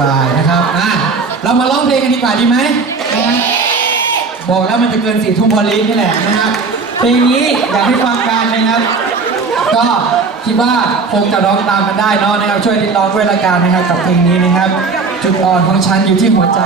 Spotify นะครับอะเรามาร้องเพลงกันดีกว่าดีไหมนะฮะบอกแล้วมันจะเกินสี่ทุ่มพอลีนี่แหละนะครับเพลงนี้อยากให้ฟังกันนะครับ ก็คิดว่าคงจะร้องตามกันได้เนาะนะครับ ช่วยติดต่อด้วยละกันนะครับกับเพลงนี้นะครับ จุดอ่อนของฉันอยู่ที่หัวใจ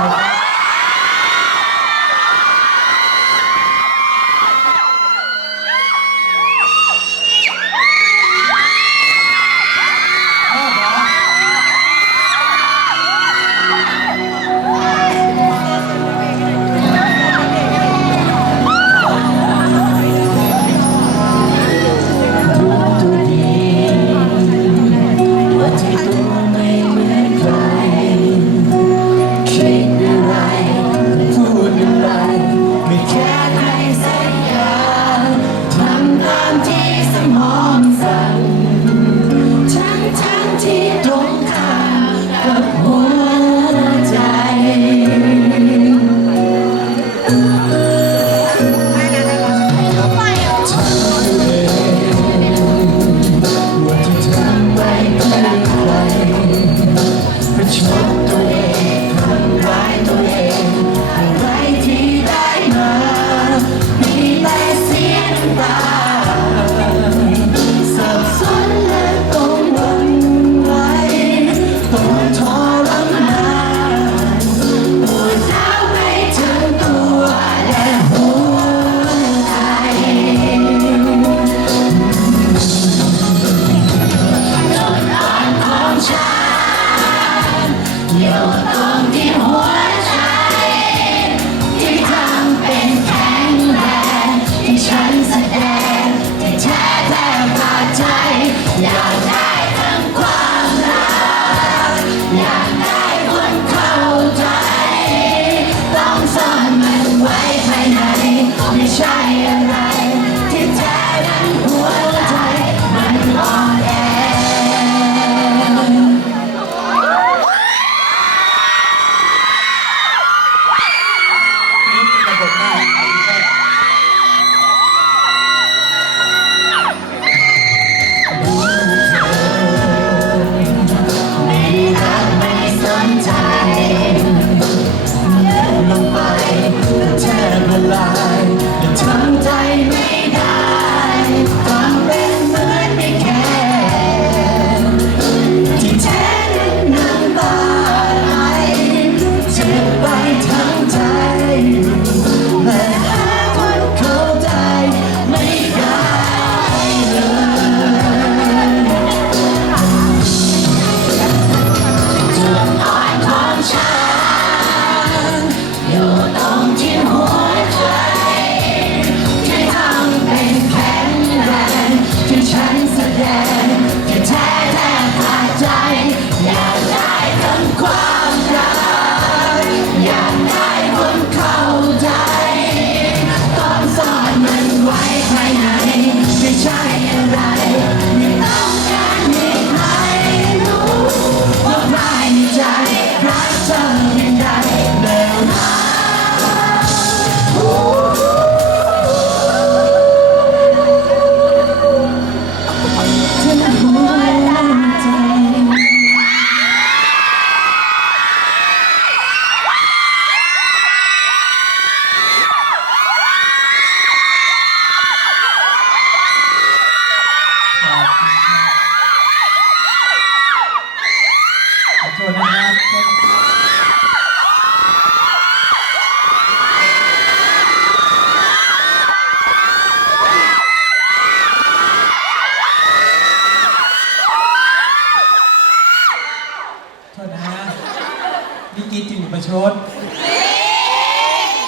ประชด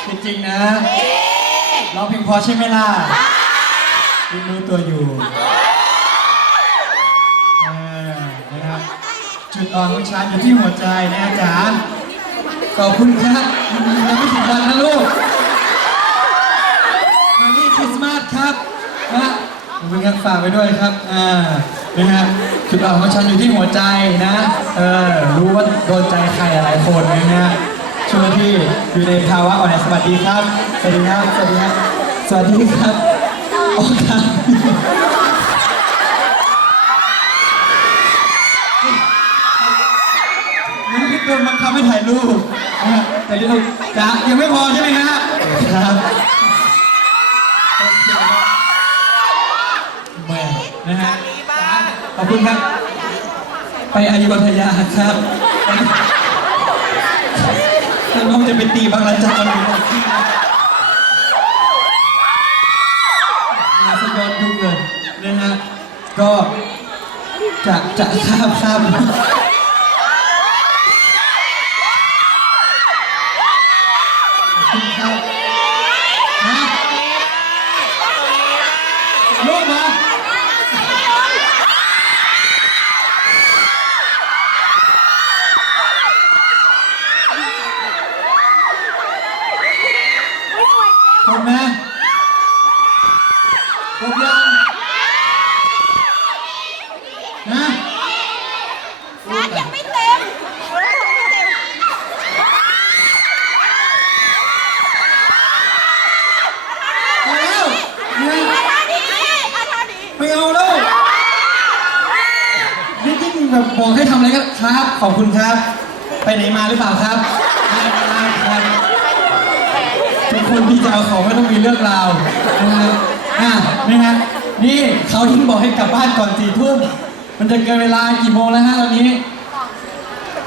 จริงๆนะร้องเพลงพอใช่ไหมล่ะยังรู้ตัวอยู่นะครับจุดอ่อนของฉันอยู่ที่หัวใจนะจ๊ะขอบคุณครับยังไม่ถึงวันนะลูกมานี่คริสต์มาสครับนะ ขอบคุณครับฝากไว้ด้วยครับ อ่า นะฮะจุดอ่อนของฉันอยู่ที่หัวใจนะ เออ รู้ว่าโดนใจใครหลายคนนะฮะ ช่วงที่อยู่ในภาวะอ่อนแอสวัสดีครับ สวัสดีครับ สวัสดีครับ สวัสดีครับ โอ้ครับมันไม่โดนบังคับให้ถ่ายรูปนะฮะแต่รูปจ้ะยังไม่พอใช่ไหมฮะครับ นะฮะขอบคุณครับ ไปอยุธยาครับแล้วน้องจะไปตีบางระจันหรือว่ามาสยอนยุคเลยนะฮะ ก็จะจะข้ามข้ามคุณครับนะลูกมาครบนะครบยังนะ ยังไม่เต็ม พอแล้วเนี่ย อาทาดีอาทาดี ไม่เอาแล้วนี่จริงแบบบอกให้ทำอะไรก็ครับ ขอบคุณครับ ไปไหนมาหรือเปล่าครับไม่มาครับทุกคนที่จะเอาของไม่ต้องมีเรื่องราวนะฮะอะนะฮะนี่เขาทิ้งบอกให้กลับบ้านก่อนสี่ทุ่มมันจะเกินเวลากี่โมงแล้วฮะตอนนี้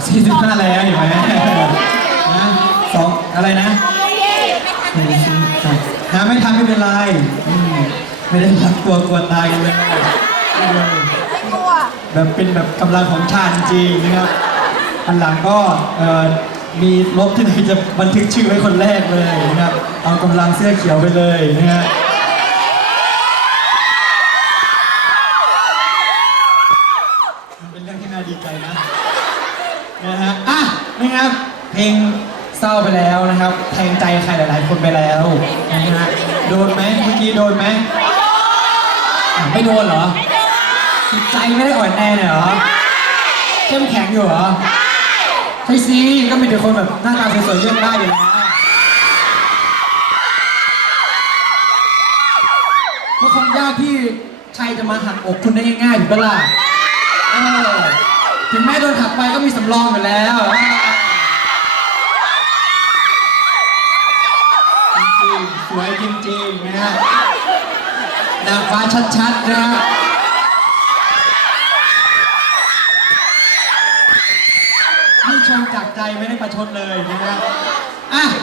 สี่สิบห้าแล้วเห็นไหมนะสองอะไรนะหาไม่ทันไม่เป็นไรอืม ไม่ได้รักตัวกลัวตายกันเลยไม่กลัวแบบเป็นแบบกำลังของชาติจริงๆนะครับอันหลังก็เอ่อมีลบที่ไหนจะบันทึกชื่อไว้คนแรกเลยนะครับ เอากำลังเสื้อเขียวไปเลยนะฮะมันเป็นเรื่องที่น่าดีใจนะนะฮะอะนะครับ เพลงเศร้าไปแล้วนะครับ แทงใจใครหลาย ๆ คนไปแล้วนะฮะโดนไหมเมื่อกี้โดนไหมอะ ไม่โดนเหรอจิตใจไม่ได้อ่อนแอเนี่ยเหรอเข้มแข็งอยู่เหรอใช่สิก็มีแต่คนแบบหน้าตาสวยๆเลือกได้อยู่แล้วก็คงยากที่ใครจะมาหักอกคุณได้ง่ายๆถูกปะล่ะเออถึงแม้โดนหักไปก็มีสำรองอยู่แล้วจริงๆสวยจริงๆนะฮะ นางฟ้าชัดๆนะฮะนี่ชมจากใจไม่ได้ประชดเลยนะฮะอะ